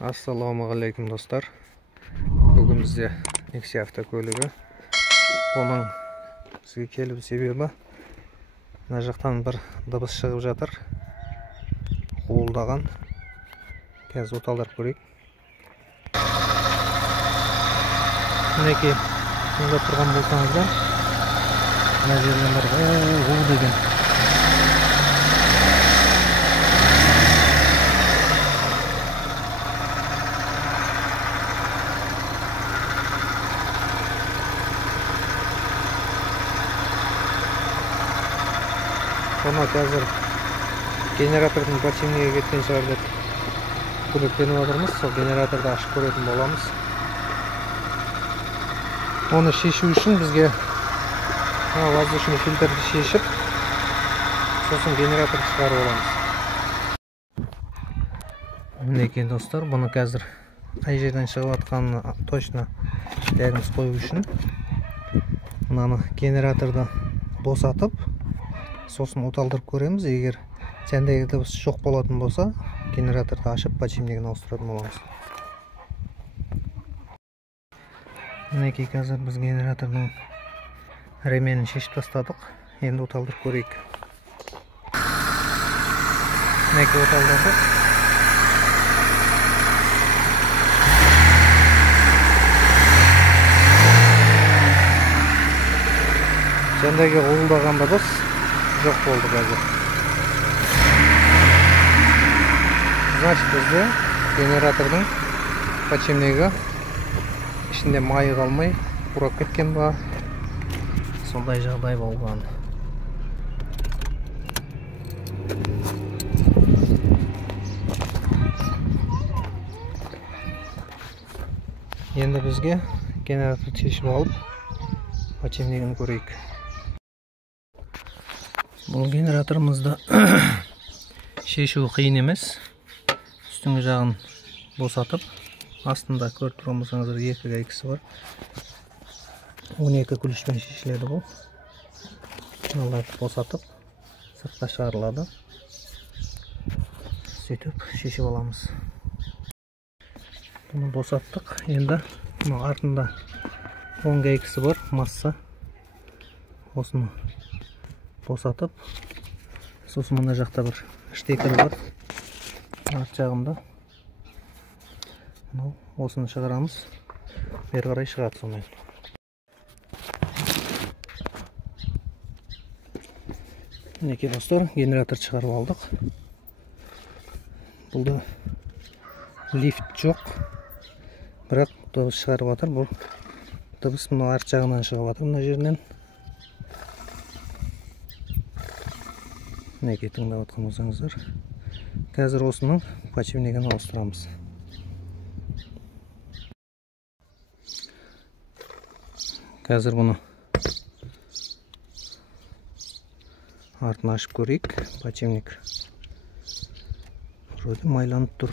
Assalomualaikum dostlar. Bugün bizde Nexia avtokөлігі. Оның бізге келу себебі мына жақтан бір дыбыс шығып жатыр. Қуылдаған. Қазір оталдырып көрейік. Мінекей, тыңдап тұрған болсаңыздар, мына жерден бір ғу деген. Ona қазір генератордың починкаға кеткен шығар деп күдіктеніп отырмыз. Сол генераторды ашып көретін боламыз. Оны шешу үшін бізге воздушный фильтрді шешіп, сосын генератор шығарып аламыз. Мінекей достар, бұны қазір қай жерден шығып жатқанын точно диагноз қою үшін мынаны генераторды босатып, сосын оталдырып көреміз. Егер жәндегі дыбыс жоқ болатын болса, генераторды ашып подшипнигін ауыстыратын боламыз. Мінекей қазір біз генератордың ременін шешіп тастадық. Енді оталдырып көрейік. Мінекей оталдырдық. Жәндегі ғуылдаған дыбыс жоқ болды қазір. Значит, бізде генератордың подшипнигі ішінде майы қалмай қурап кеткен ба, сондай жағдай болған. Енді бізге генераторды шешіп алып, подшипнигін көрейік. Бұл генераторымызды шешу қиын емес. Үстіңгі жағын босатып, астында көріп тұрған болсаңыздар екі гайкасы бар. 12 күлішпен шешіледі бұл. Оларды босатып, сыртқа шығарылады. Сөйтіп шешіп аламыз. Бұны босаттық. Енді артында 10 гайкасы бар, масса. Осыны босатып, сосын мына жақта бір штекер бар. Арт жағында. Осыны шығарамыз. Бері қарай шығады сонымен. Мінекей достар, генератор шығарып алдық. Бұлда лифт жоқ. Бірақ дыбыс шығарып жатыр. Бұл дыбыс мұны арт жағынан шығып жатыр, мына жерінен. Мінекей тыңдап отқан болсаңыздар. Қазір осының подшипнигін ауыстырамыз. Қазір бұны артын ашып көрейік. Подшипник вроде майланып тұр.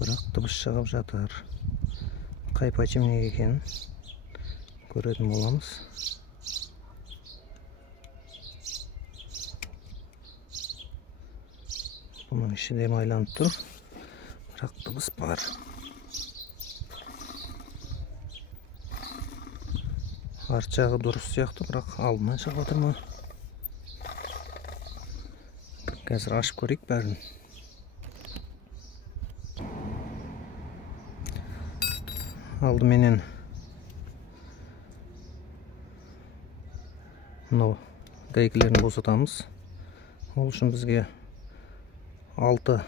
Бірақ дыбыс шығып жатыр. Қай подшипник екенін көретін боламыз. Бұның ішінде майланып тұр. Бірақ дыбыс бар. Арт жағы дұрыс сияқты, бірақ алдынан шығып жатыр ма? Қазір ашып көрейік бәрін. Алдыменен мынау гайкілерін босатамыз. Ол үшін бізге 6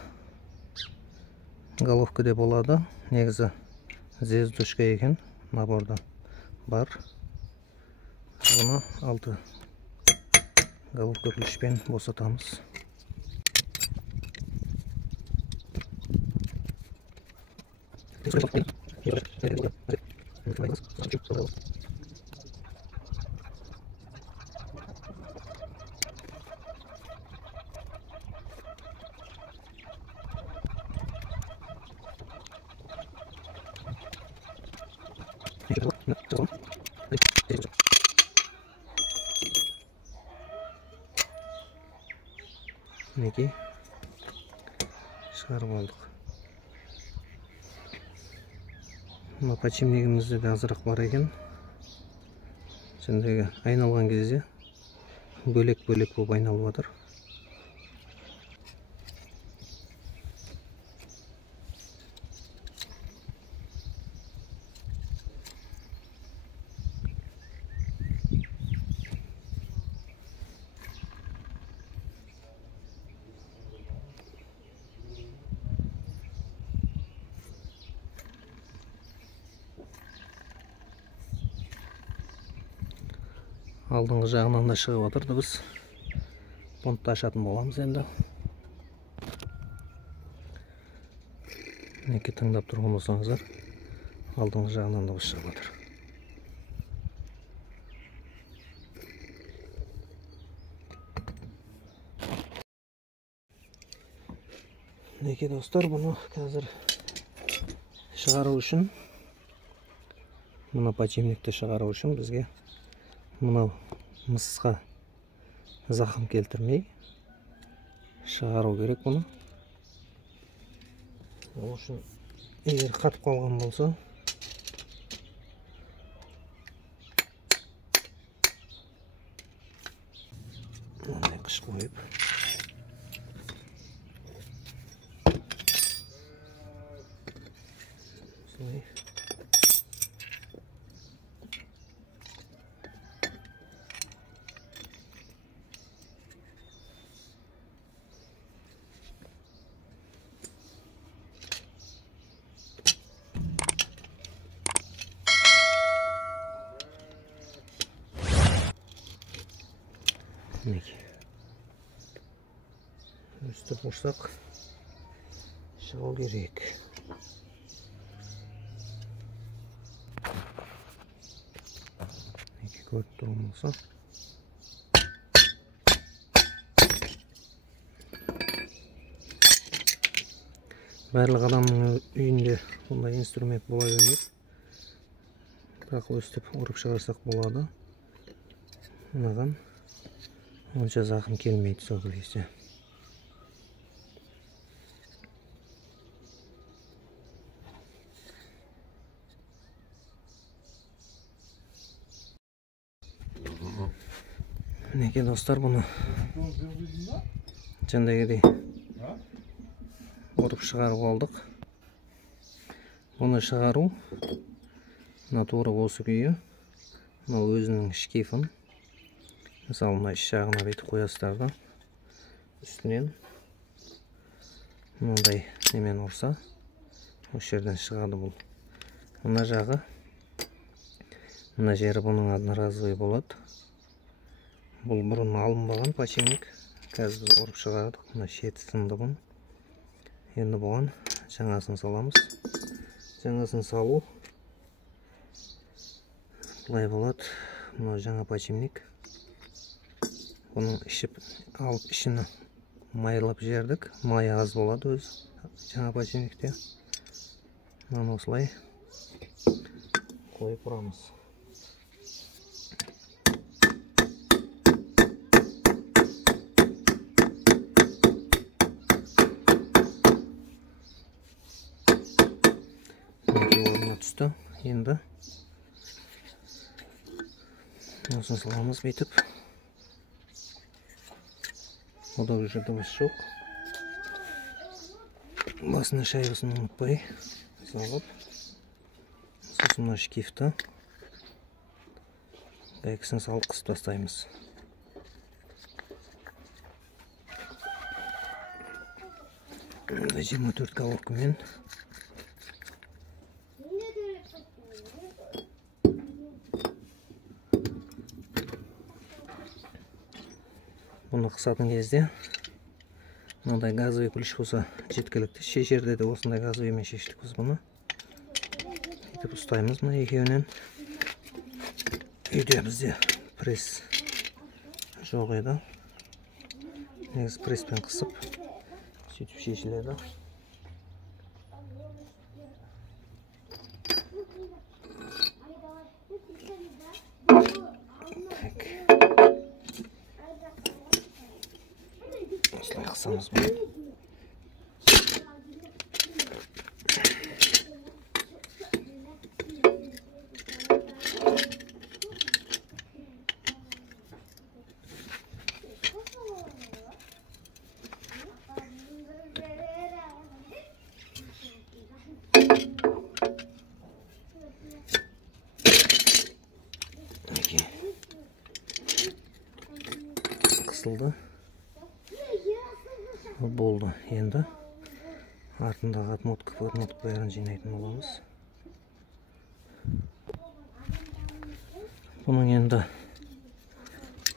головка де болады. Негізі звездочка екен, наборда бар. Оны 6 головка ключпен босатамыз. Мінекей шығарып алдық. Мына подшипнигімізде де азырақ бар екен. Жәндегі айналған кезде бөлек-бөлек болып айналып жатыр. Алдыңғы жағынан да шығып жатырды, біз понтты ашатын боламыз енді. Неке тыңдап тұрған болсаңыздар, алдыңғы жағынан да шығып жатыр. Неке достар, бұны қазір шығару үшін, мұны подшипникті шығару үшін бізге мынау мысқа зақым келтірмей шығару керек бұны. Ол үшін егер қатып қалған болса, мынандай қыш қойып осылай өстіп ұрсақ шығу керек. Неке көріп тұрған болса, барлық адамның үйінде бұндай инструмент бола бермейді. Бірақ өстіп ұрып шығарсақ болады. Мынаған онша зақым келмейді сол кезде. Неке достар, бұны жәндегідей ұрып шығарып алдық. Бұны шығару, мына тура осы күйі, мына өзінің шкифін, мысалы мына іш жағына бүйтіп қоясыздар да, үстінен мынандай немен ұрса, осы жерден шығады бұл. Мына жағы, мына жері бұның одноразовый болады. Бұл бұрын алынбаған подшипник, қазір біз ұрып шығардық. Мына шеті сынды бұның. Енді бұған жаңасын саламыз. Жаңасын салу бұлай болады. Мына жаңа подшипник. Бұның алып ішіні майлап жердік. Майы аз болады өзі жаңа подшипникте. Мынаны осылай қойып ұрамыз. Түсті. Енді осын саламыз бейтіп. Ода уже дыбыс жоқ. Басына шайбысын ұмытпай салып, сосын шкифті гайкасын салып қысып тастаймыз. Енді 24 головкамен бұны қысатын кезде мынандай газовый ключ болса жеткілікті. Шешерде де осындай газовыймен шештік біз бұны. Етіп ұстаймыз мына екеуінен. Үйде бізде пресс жоқ еді. Негізі пресспен қысып сөйтіп шешіледі. Осылай қысамыз бұл. басылды. Болды. Енді артындағы отмотка бәрін жинайтын боламыз. Бұның енді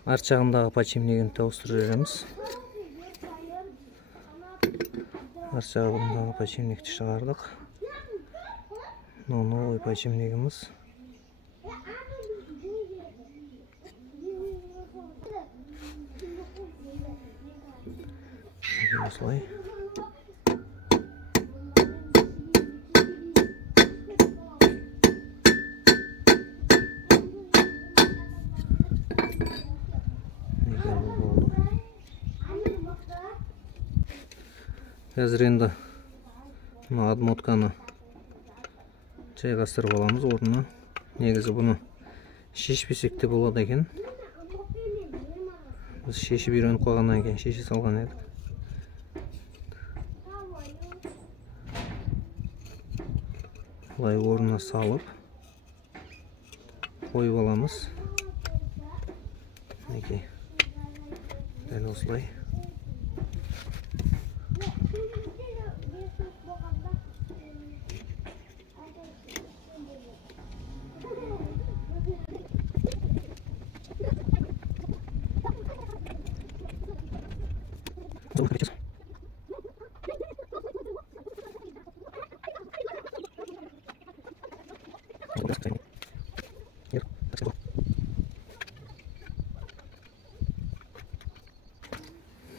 арт жағындағы подшипнигін ауыстырып жібереміз. Арт жағындағы подшипникті шығардық. Новый подшипнигimiz. Осылай. Қазір енді отмотканы жайғастырып аламыз орнына. Негізі бұны шешпесек те болады екен. Біз шешіп үйреніп қойғаннан кейін шеше салған едік. Бұлай орнына салып қойып аламыз. Мінекей. Дәл осылай.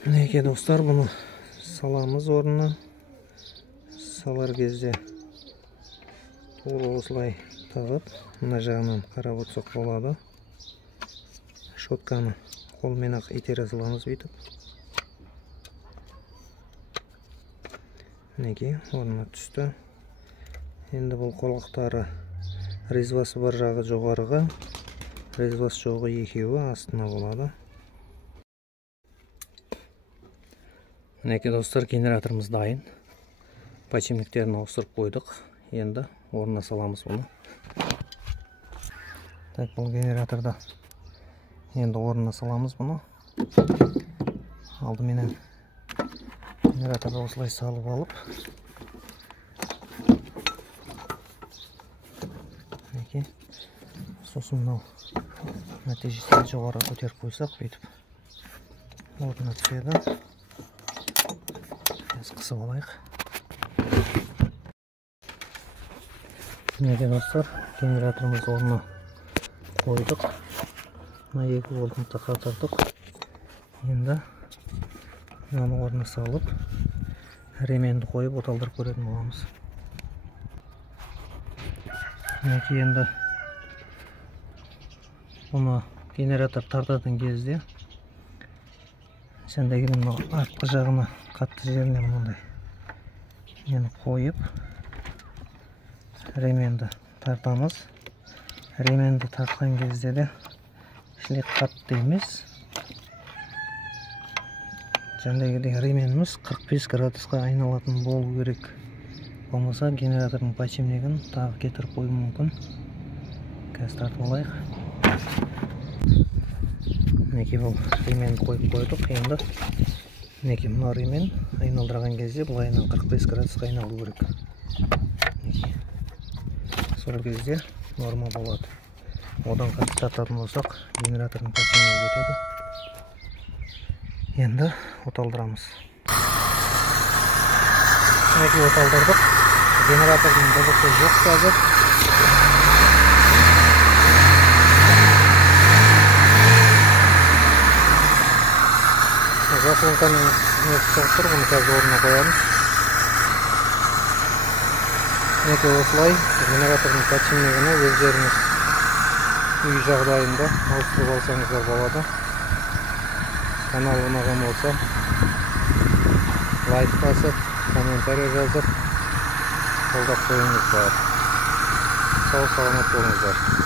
Мінекей достар, бұны саламыз орнына. Салар кезде тура осылай тағып, мына жағынан қарап отырсақ болады. Шотканы қолмен ақ итере саламыз бүйтіп. Мінекей орнына түсті. Енді бұл қолақтары резвасы бар жағы жоғарыға, резвасы жоғы екеуі астына болады. Мінекей достар, генераторымыз дайын. Подшипниктерін ауыстырып қойдық. Енді орнына саламыз бұны. Так, бұл генераторда енді орнына саламыз бұны. Алдыменен генераторды осылай салып алып, мінекей, сосын мынау нәтижесін жоғары көтеріп қойсақ, бүйтіп орнына түседі. Қысып алайық. Мінекей достар, генераторымыз орнына қойдық. Мына 2 вольтны тақатырдық. Енді мынаны орнына салып, ременді қойып оталдырып көретін боламыз. Мінекей енді бұны генератор тартатын кезде сендегі артқы жағына қатты жеріне мұндай мені қойып ременді тартамыз. Ременді тартқан кезде де шлик қатты емес. Жәндегідегі ременіміз 45 градусқа айналатын болу керек. Болмаса генератордың подшипнигін тағы кетіріп қою мүмкін. Қазір тартып алайық. Мінекей бұл ременді қойып қойдық. Енді мінекей мына ремен айналдырған кезде бұл айынан 45 градусқа айналу керек. Сол кезде норма болады. Одан қатты тартатын болсақ, генератордың подшипнигі кетеді. Енді оталдырамыз. Мінекей оталдырдық. Генератордың дыбысы жоқ қазір. Заслонканың несі соғып бұны қазір орнына қоямыз. Мінекей осылай генератордың подшипнигіне өздеріңіз үй жағдайында ауыстырып алсаңыздар болады. Канал ұнаған болса лайк басып, комментарий жазып, қолдап қойыңыздар. Сау саламат болыңыздар.